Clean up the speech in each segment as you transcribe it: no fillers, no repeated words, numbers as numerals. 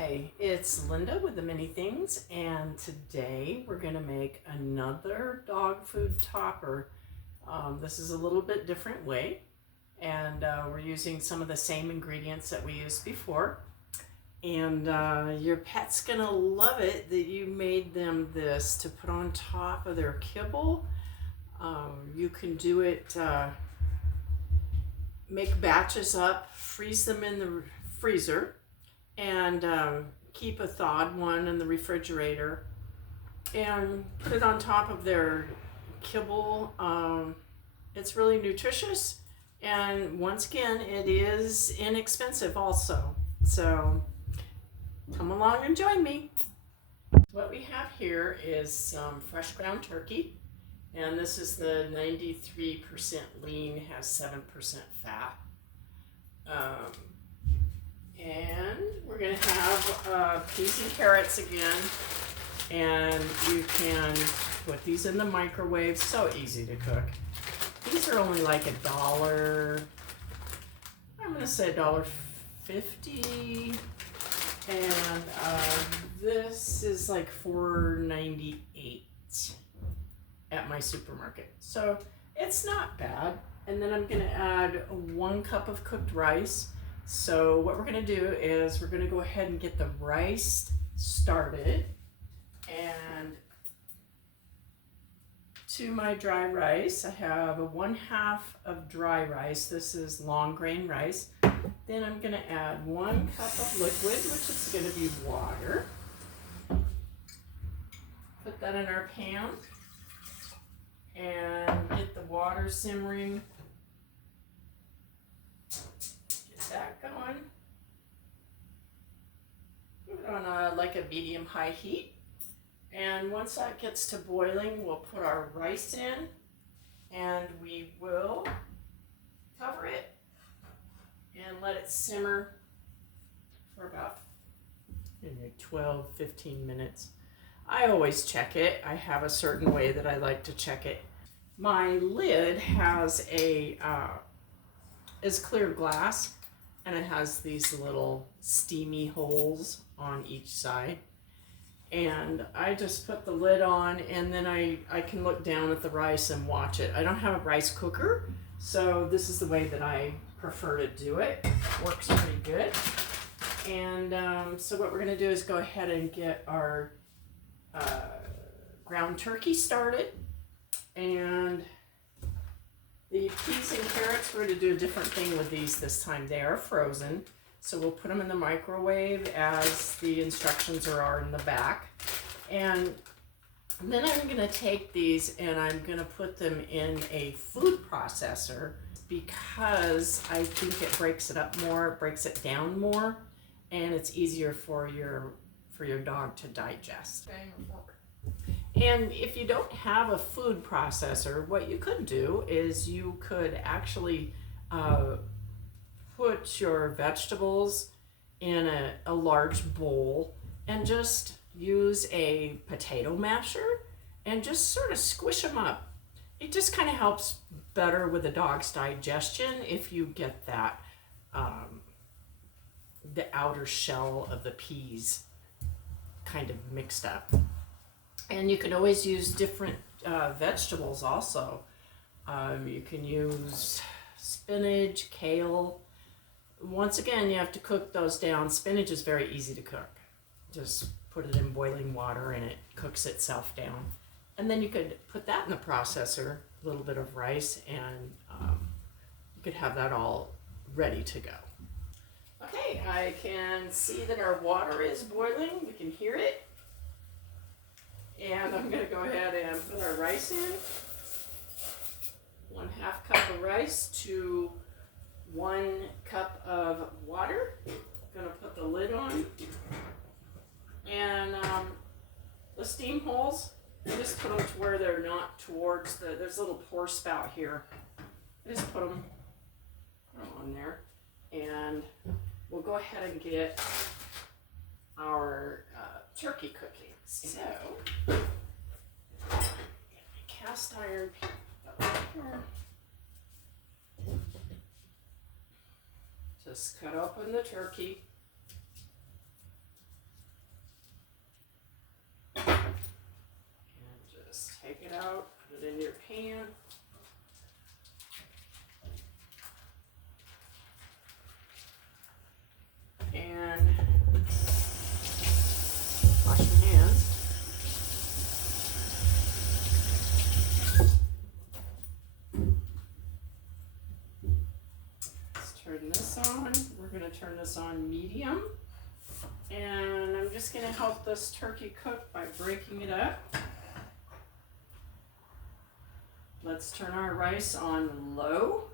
Hi, it's Linda with the Many Things, and today we're going to make another dog food topper. This is a little bit different way, and we're using some of the same ingredients that we used before. And your pet's going to love it that you made them this to put on top of their kibble. You can do it, make batches up, freeze them in the freezer, and keep a thawed one in the refrigerator and put it on top of their kibble. It's really nutritious, and once again, it is inexpensive also. So come along and join me. What we have here is some fresh ground turkey, and this is the 93% lean, has 7% fat. And we're going to have peas and carrots again, and you can put these in the microwave. So easy to cook. These are only like $1, I'm going to say $1.50, and this is like $4.98 at my supermarket, so it's not bad. And then I'm going to add 1 cup of cooked rice. So what we're going to do is we're going to go ahead and get the rice started. And to my dry rice, I have a 1/2 of dry rice. This is long grain rice. Then I'm going to add 1 cup of liquid, which is going to be water. Put that in our pan and get the water simmering. That going. Put it on like a medium-high heat, and once that gets to boiling, we'll put our rice in, and we will cover it and let it simmer for about 12-15 minutes. I always check it. I have a certain way that I like to check it. My lid has is clear glass, and it has these little steamy holes on each side. And I just put the lid on, and then I can look down at the rice and watch it. I don't have a rice cooker, so this is the way that I prefer to do it. Works pretty good. And so what we're going to do is go ahead and get our ground turkey started. And the peas and carrots, we're going to do a different thing with these this time. They are frozen, so we'll put them in the microwave as the instructions are in the back. And then I'm going to take these and I'm going to put them in a food processor, because I think it breaks it up more, it breaks it down more, and it's easier for your dog to digest. And if you don't have a food processor, what you could do is you could actually put your vegetables in a large bowl and just use a potato masher and just sort of squish them up. It just kind of helps better with the dog's digestion if you get that the outer shell of the peas kind of mixed up. And you can always use different vegetables also. You can use spinach, kale. Once again, you have to cook those down. Spinach is very easy to cook. Just put it in boiling water and it cooks itself down. And then you could put that in the processor, a little bit of rice, and you could have that all ready to go. Okay, I can see that our water is boiling. We can hear it. And I'm going to go ahead and put our rice in. 1/2 cup of rice to 1 cup of water. I'm going to put the lid on. And the steam holes, I just put them to where they're not towards there's a little pour spout here. I just put them on there. And we'll go ahead and get our turkey cooking. So, get my cast iron pan here. Just cut open the turkey. this on medium. And I'm just gonna help this turkey cook by breaking it up. Let's turn our rice on low.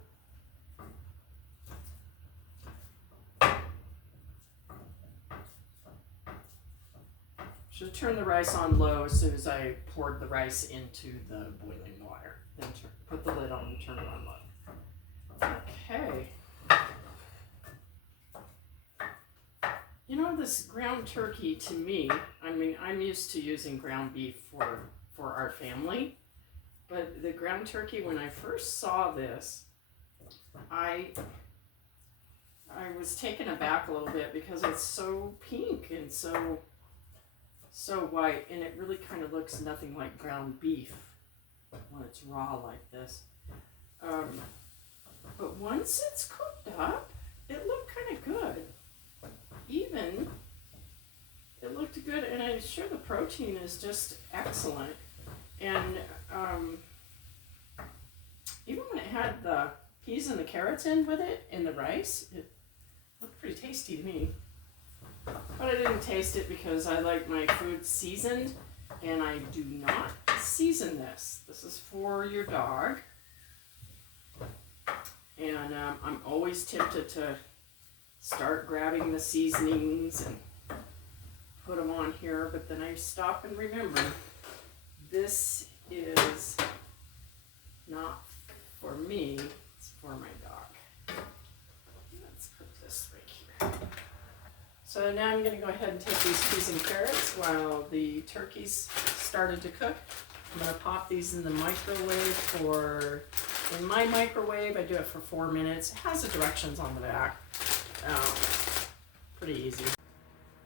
Should turn the rice on low as soon as I poured the rice into the boiling water. Then put the lid on and turn it on low. Okay. You know, this ground turkey to me, I mean, I'm used to using ground beef for our family, but the ground turkey, when I first saw this, I was taken aback a little bit because it's so pink and so white, and it really kind of looks nothing like ground beef when it's raw like this. But once it's cooked up, it looked kind of good. Even, it looked good, and I'm sure the protein is just excellent. And even when it had the peas and the carrots in with it, and the rice, it looked pretty tasty to me. But I didn't taste it because I like my food seasoned, and I do not season this. This is for your dog. And I'm always tempted to start grabbing the seasonings and put them on here, but then I stop and remember, this is not for me, it's for my dog. Let's put this right here. So now I'm going to go ahead and take these peas and carrots while the turkey's started to cook. I'm going to pop these in the microwave in my microwave, I do it for 4 minutes. It has the directions on the back. Pretty easy.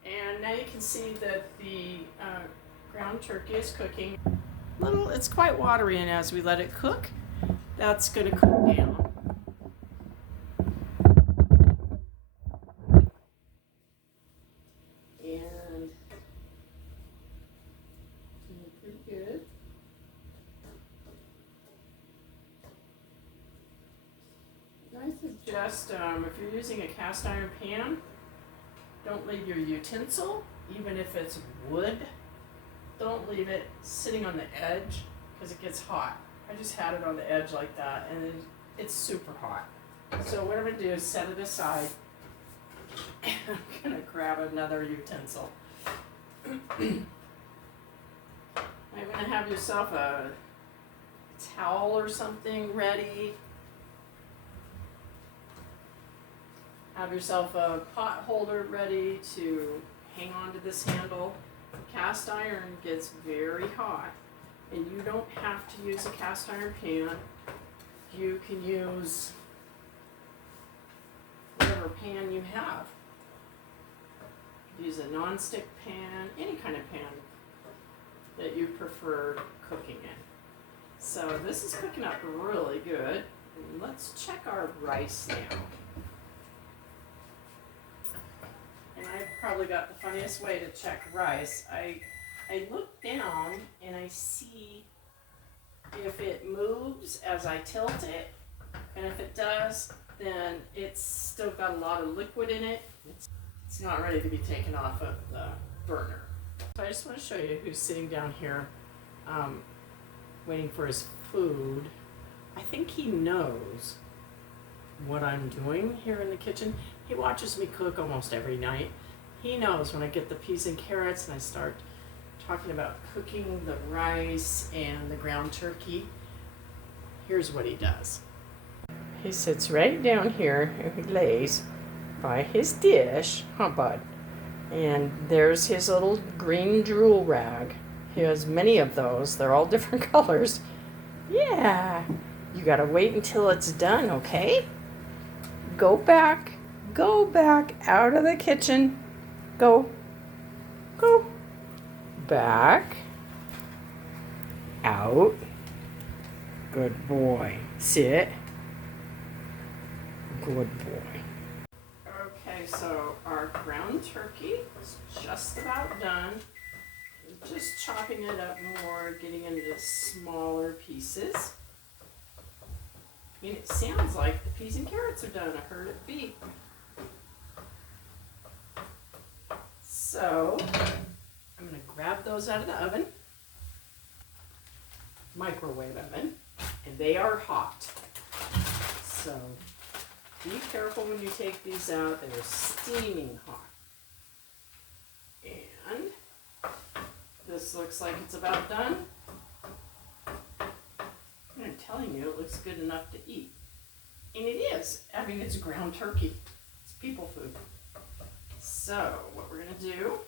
And now you can see that the ground turkey is cooking. It's quite watery, and as we let it cook, that's going to cook down. And doing pretty good. I suggest if you're using a cast iron pan, don't leave your utensil, even if it's wood, don't leave it sitting on the edge because it gets hot. I just had it on the edge like that, and it's super hot. So what I'm going to do is set it aside, and I'm going to grab another utensil. I'm going to have yourself a towel or something ready. Have yourself a pot holder ready to hang on to this handle. Cast iron gets very hot, and you don't have to use a cast iron pan. You can use whatever pan you have. Use a non-stick pan, any kind of pan that you prefer cooking in. So this is cooking up really good. And let's check our rice now. And I've probably got the funniest way to check rice. I look down and I see if it moves as I tilt it, and if it does, then it's still got a lot of liquid in it. It's not ready to be taken off of the burner. So I just want to show you who's sitting down here waiting for his food. I think he knows what I'm doing here in the kitchen. He watches me cook almost every night. He knows when I get the peas and carrots and I start talking about cooking the rice and the ground turkey. Here's what he does. He sits right down here and he lays by his dish, huh, bud? And there's his little green drool rag. He has many of those. They're all different colors. Yeah, you gotta wait until it's done, okay? Go back out of the kitchen. Go back, out. Good boy. Sit. Good boy. Okay, so our ground turkey is just about done. Just chopping it up more, getting into smaller pieces. I mean, it sounds like the peas and carrots are done. I heard it beep. So I'm going to grab those out of the oven, microwave oven, and they are hot. So be careful when you take these out. They're steaming hot. And this looks like it's about done. I'm telling you, it looks good enough to eat. And it is. I mean, it's ground turkey. It's people food. So what we're going to do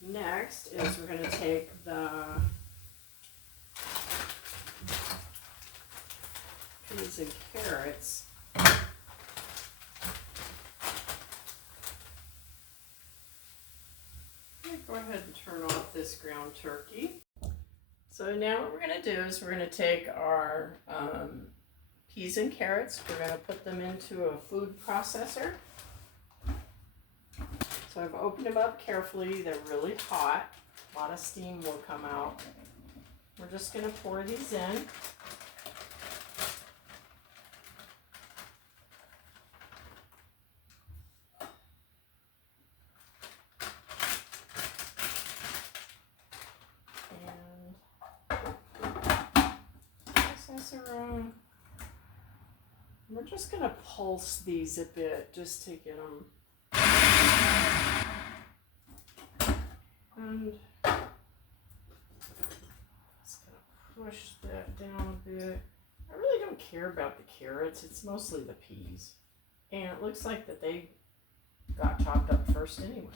next is we're going to take the peas and carrots. Go ahead and turn off this ground turkey. So now what we're going to do is we're going to take our peas and carrots. We're going to put them into a food processor. So I've opened them up carefully. They're really hot. A lot of steam will come out. We're just going to pour these in. We're just going to pulse these a bit just to get them. And just going to push that down a bit. I really don't care about the carrots. It's mostly the peas. And it looks like that they got chopped up first anyway.